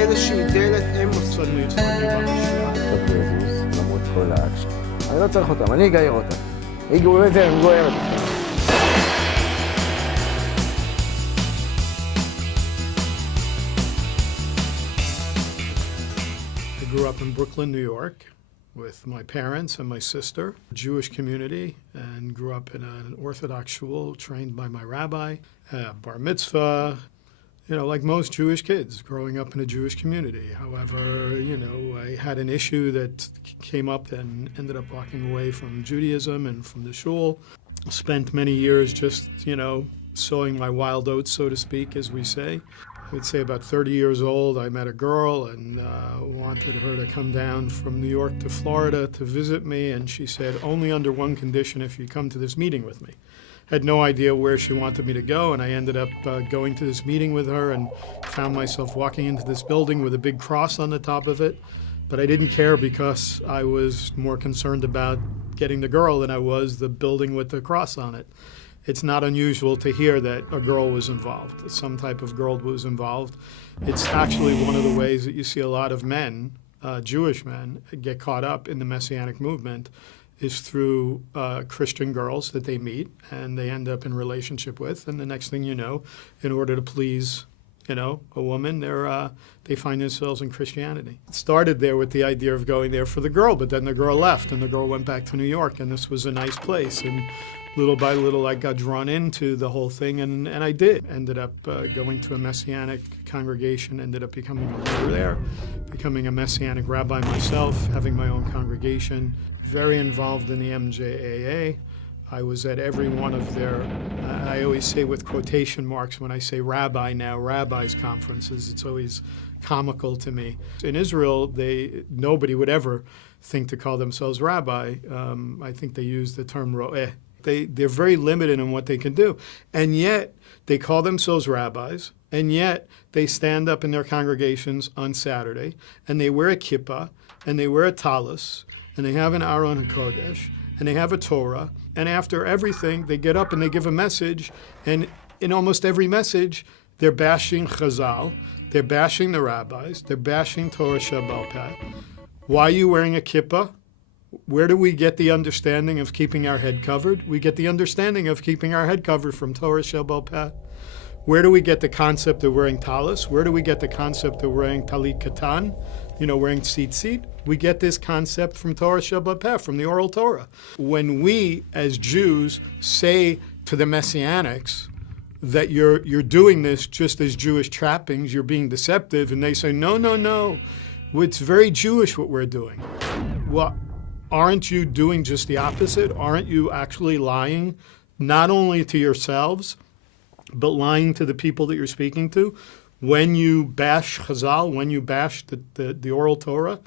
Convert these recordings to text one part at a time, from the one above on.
איזושהי דלת אמוס. למרות כל האקשן. אני לא צריך אותם, אני אגייר אותם. היא גוררת אותם. I grew up in Brooklyn, New York, with my parents and my sister, Jewish community, and grew up in an Orthodox shul trained by my rabbi, bar mitzvah, you know, like most Jewish kids growing up in a Jewish community. However, you know, I had an issue that came up and ended up walking away from Judaism and from the shul. Spent many years just, you know, sowing my wild oats, so to speak, as we say. I would say about 30 years old, I met a girl and wanted her to come down from New York to Florida to visit me, and she said, only under one condition, if you come to this meeting with me. Had no idea where she wanted me to go, and I ended up going to this meeting with her and found myself walking into this building with a big cross on the top of it. But I didn't care because I was more concerned about getting the girl than I was the building with the cross on it. It's not unusual to hear that a girl was involved, some type of girl was involved. It's actually one of the ways that you see a lot of men, Jewish men, get caught up in the Messianic movement is through Christian girls that they meet and they end up in relationship with. And the next thing you know, in order to please, you know, a woman, they find themselves in Christianity. It started there with the idea of going there for the girl, but then the girl left and the girl went back to New York, and this was a nice place. And little by little, I got drawn into the whole thing, and I did. Ended up going to a Messianic congregation, ended up becoming a leader there, becoming a Messianic rabbi myself, having my own congregation, very involved in the MJAA. I was at every one of their, I always say with quotation marks when I say rabbi now, rabbis conferences, it's always comical to me. In Israel, nobody would ever think to call themselves rabbi. I think they use the term ro'eh. They're very limited in what they can do. And yet, they call themselves rabbis, and yet they stand up in their congregations on Saturday, and they wear a kippah, and they wear a talus, and they have an Aron HaKodesh, and they have a Torah, and after everything, they get up and they give a message, and in almost every message, they're bashing Chazal, they're bashing the rabbis, they're bashing Torah Sheba'al Peh. Why are you wearing a kippah? Where do we get the understanding of keeping our head covered? We get the understanding of keeping our head covered from Torah Sheba'al Peh. Where do we get the concept of wearing talis? Where do we get the concept of wearing talit katan? You know, wearing tzitzit? We get this concept from Torah Sheba'al Peh, from the oral Torah. When we, as Jews, say to the Messianics that you're doing this just as Jewish trappings, you're being deceptive, and they say, no, it's very Jewish what we're doing. Well, aren't you doing just the opposite? Aren't you actually lying, not only to yourselves, but lying to the people that you're speaking to? When you bash Chazal, when you bash the oral Torah,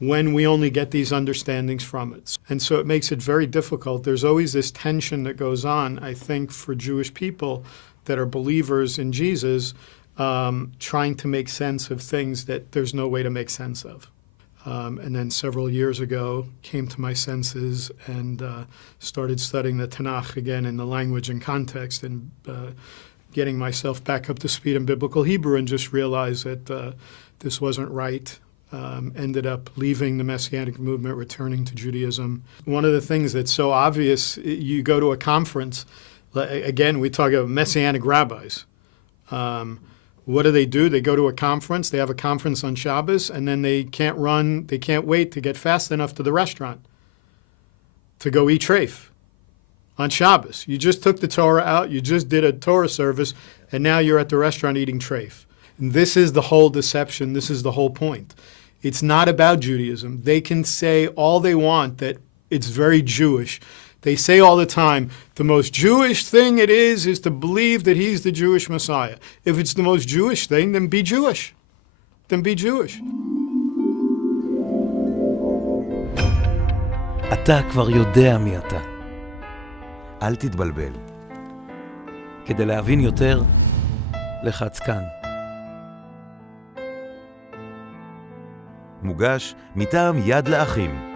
when we only get these understandings from it. And so it makes it very difficult. There's always this tension that goes on, I think, for Jewish people that are believers in Jesus, trying to make sense of things that there's no way to make sense of. And then several years ago, came to my senses and started studying the Tanakh again in the language and context, and getting myself back up to speed in biblical Hebrew, and just realized that this wasn't right. Ended up leaving the Messianic movement, returning to Judaism. One of the things that's so obvious, you go to a conference, again, we talk about Messianic rabbis. What do? They go to a conference, they have a conference on Shabbos, and then they can't wait to get fast enough to the restaurant to go eat treif on Shabbos. You just took the Torah out, you just did a Torah service, and now you're at the restaurant eating treif. And this is the whole deception, this is the whole point. It's not about Judaism. They can say all they want that it's very Jewish. They say all the time, the most Jewish thing it is to believe that he's the Jewish Messiah. If it's the most Jewish thing, then be Jewish. Then be Jewish. אתה כבר יודע מי אתה. אל תתבלבל. כדי להבין יותר, לחץ כאן. מוגש מטעם יד לאחים.